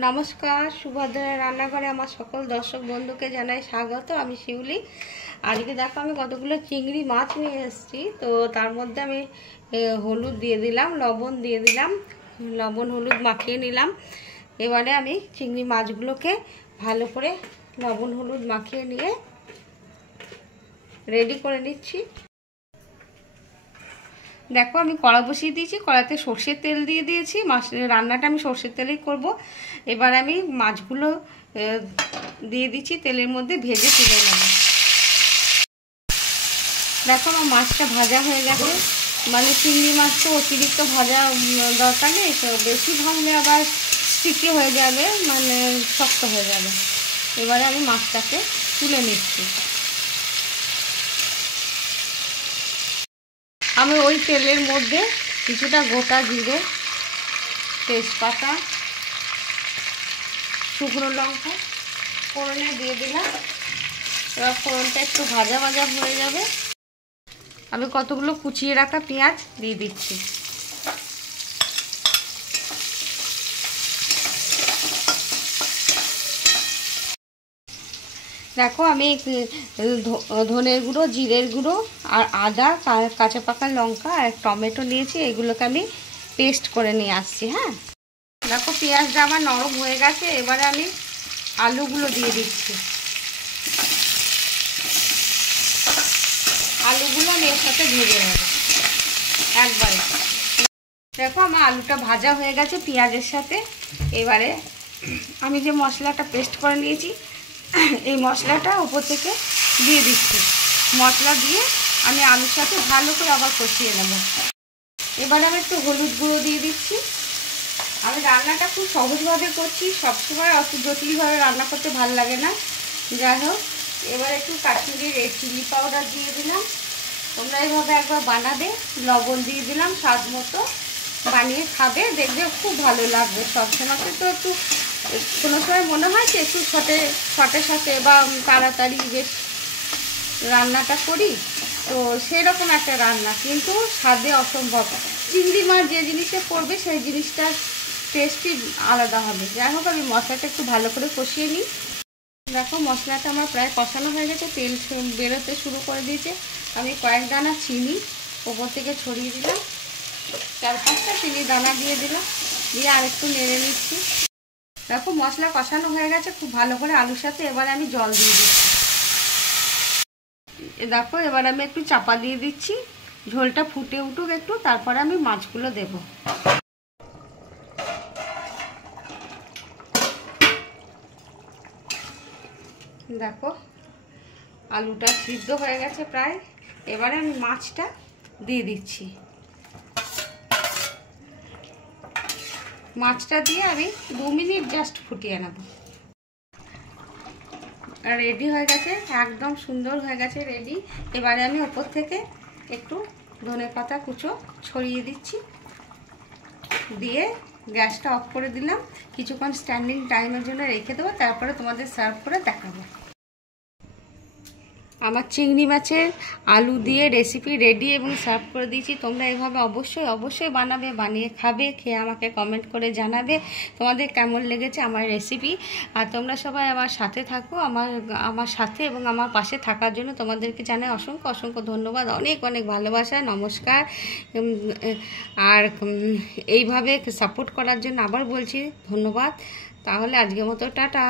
নমস্কার, সুভদ্রার রান্নাঘরে আমার সকল দর্শক বন্ধুকে জানাই স্বাগত। আমি শিউলি। আজকে দেখো আমি কতগুলো চিংড়ি মাছ নিয়ে এসেছি। তো তার মধ্যে আমি হলুদ দিয়ে দিলাম, লবণ দিয়ে দিলাম, লবণ হলুদ মাখিয়ে নিলাম। এবারে আমি চিংড়ি মাছগুলোকে ভালো করে লবণ হলুদ মাখিয়ে নিয়ে রেডি করে নিচ্ছি। দেখো আমি কড়া বসিয়ে দিয়েছি, কড়াতে সর্ষের তেল দিয়ে দিয়েছি। রান্নাটা আমি সর্ষের তেলেই করব। এবার আমি মাছগুলো দিয়ে দিচ্ছি, তেলের মধ্যে ভেজে তুলে নেব। দেখো আমার মাছটা ভাজা হয়ে গেছে। মানে চিংড়ি মাছ তো অতিরিক্ত ভাজা দরকার নেই, তো বেশি ভাজলে আবার স্টিকি হয়ে যাবে, মানে শক্ত হয়ে যাবে। এবারে আমি মাছটাকে তুলে নিচ্ছি। আমি ওই তেলের মধ্যে কিছুটা গোটা জিরে, তেজপাতা, শুকনো লঙ্কা ফোড়নে দিয়ে দিলাম। এবার ফোড়নটা একটু ভাজা ভাজা হয়ে যাবে, আমি কতগুলো কুচিয়ে রাখা পেঁয়াজ দিয়ে দিচ্ছি। দেখো আমি ধনের গুঁড়ো, জিরের গুঁড়ো আর আদা, কাঁচা পাকা লঙ্কা আর টমেটো নিয়েছি। এগুলোকে আমি পেস্ট করে নিয়ে আসছি। হ্যাঁ, দেখো পেঁয়াজটা আমার নরম হয়ে গেছে। এবারে আমি আলুগুলো দিয়ে দিচ্ছি। আলুগুলো আমি এর সাথে ভেজে নেব একবারে। দেখো আমার আলুটা ভাজা হয়ে গেছে পেঁয়াজের সাথে। এবারে আমি যে মশলাটা পেস্ট করে নিয়েছি, এই মশলাটা উপর থেকে দিয়ে দিচ্ছি। মশলা দিয়ে আমি আলুর সাথে ভালো করে আবার কষিয়ে নেব। এবারে আমি একটু হলুদ গুঁড়ো দিয়ে দিচ্ছি। আমি রান্নাটা খুব সহজভাবে করছি, সবসময় অত জটিলভাবে রান্না করতে ভালো লাগে না। যাই হোক, এবার একটু কাশ্মীরি রেড চিলি পাউডার দিয়ে দিলাম। তোমরা এইভাবে একবার বানাবে। লবণ দিয়ে দিলাম স্বাদ মতো, বানিয়ে খাবে, দেখবে খুব ভালো লাগবে। সবসময় তো একটু কোনো সময় মনে হয় যে একটু শর্টের সাথে বা তাড়াতাড়ি বেশ রান্নাটা করি, তো সেরকম একটা রান্না, কিন্তু স্বাদে অসম্ভব। চিংড়ি মাছ যে জিনিসে পড়বে সেই জিনিসটার টেস্টই আলাদা হবে। যাই হোক, আমি মশলাটা একটু ভালো করে কষিয়ে নিই। দেখো মশলাটা আমার প্রায় কষানো হয়ে গেছে, তেল বেরোতে শুরু করে দিয়েছে। আমি কয়েক দানা চিনি ওপর থেকে ছড়িয়ে দিলাম, 4-5টা চিনি দানা দিয়ে দিলাম, দিয়ে আর একটু নেড়ে নিচ্ছি। দেখো মশলা কষানো হয়ে গেছে খুব ভালো করে আলুর সাথে। এবারে আমি জল দিয়ে দিচ্ছি। দেখো এবার আমি একটু চাপা দিয়ে দিচ্ছি, ঝোলটা ফুটে উঠুক একটু, তারপরে আমি মাছগুলো দেব। দেখো আলুটা সিদ্ধ হয়ে গেছে প্রায়। এবারে আমি মাছটা দিয়ে দিচ্ছি। মাছটা দিয়ে আমি 2 মিনিট জাস্ট ফুটিয়ে নেব। রেডি হয়ে গেছে, একদম সুন্দর হয়ে গেছে রেডি। এবারে আমি ওপর থেকে একটু ধনেপাতা কুচো ছড়িয়ে দিচ্ছি, দিয়ে গ্যাসটা অফ করে দিলাম। কিছুক্ষণ স্ট্যান্ডিং টাইমের জন্য রেখে দেবো, তারপরে তোমাদের সার্ভ করে দেখাবো। আমার চিংড়ি মাছের আলু দিয়ে রেসিপি রেডি এবং সার্ভ করে দিয়েছি। তোমরা এভাবে অবশ্যই বানাবে, বানিয়ে খাবে, খেয়ে আমাকে কমেন্ট করে জানাবে তোমাদের কেমন লেগেছে আমার রেসিপি। আর তোমরা সবাই আমার সাথে থাকো, আমার সাথে এবং আমার পাশে থাকার জন্য তোমাদেরকে জানাই অসংখ্য ধন্যবাদ, অনেক ভালোবাসা, নমস্কার। আর এইভাবে সাপোর্ট করার জন্য আবার বলছি ধন্যবাদ। তাহলে আজকের মতো টাটা।